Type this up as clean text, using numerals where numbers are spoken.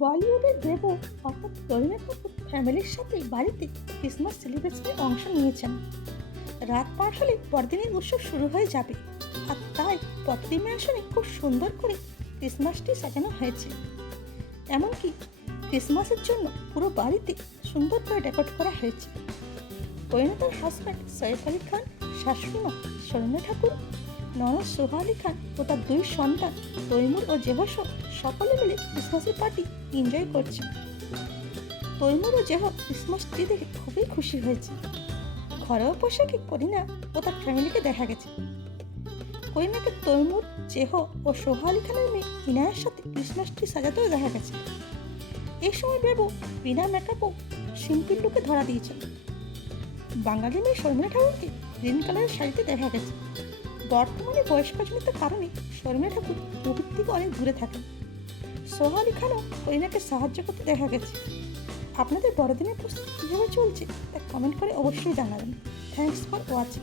বলিউডের দেবো অর্থাৎ করিনা কাপুর ফ্যামিলির সাথে বাড়িতে ক্রিসমাস সেলিব্রেশনে অংশ নিয়েছেন। রাত পার হলে বড়দিনের উৎসব শুরু হয়ে যাবে, আর তাই প্রতিটি ম্যানশনে খুব সুন্দর করে ক্রিসমাস ট্রি সাজানো হয়েছে। এমনকি ক্রিসমাসের জন্য পুরো বাড়িতে সুন্দর করে ডেকোরেট করা হয়েছে। করিনা তার হাজব্যান্ড সৈয়দ আলী খান, শাশুড়ি মা শর্মিলা ঠাকুর, ননদ সোহা আলী খান ও তার দুই সন্তান তৈমুর ও জেহস সকলে মিলে ক্রিসমাসের পার্টি এনজয় করছে। তৈমুর ও জেহ ক্রিসমাস ট্রি দেখে খুবই খুশি হয়েছে। ঘরোয়া পোশাকে করিনা ও তার ফ্যামিলিকে দেখা গেছে। করিনাকে তৈমুর, জেহ ও সোহা আলী খানের মেয়ে ইনায়ের সাথে ক্রিসমাস ট্রি সাজাতেও দেখা গেছে। এই সময় বেবু বিনা মেকআপও সিম্পল লুকে ধরা দিয়েছেন। বাঙালি মেয়ে শর্মিলা ঠাকুরকে গ্রিন কালারের শাড়িতে দেখা গেছে। বর্তমানে বয়স্কজনিত কারণে শর্মিলা ঠাকুর মুভির থেকে অনেক দূরে থাকেন। সোহা আলী খানও করিনাকে সাহায্য করতে দেখা গেছে। আপনাদের বড়দিনের প্রস্তুতি কীভাবে চলছে তা কমেন্ট করে অবশ্যই জানাবেন। Thanks for watching.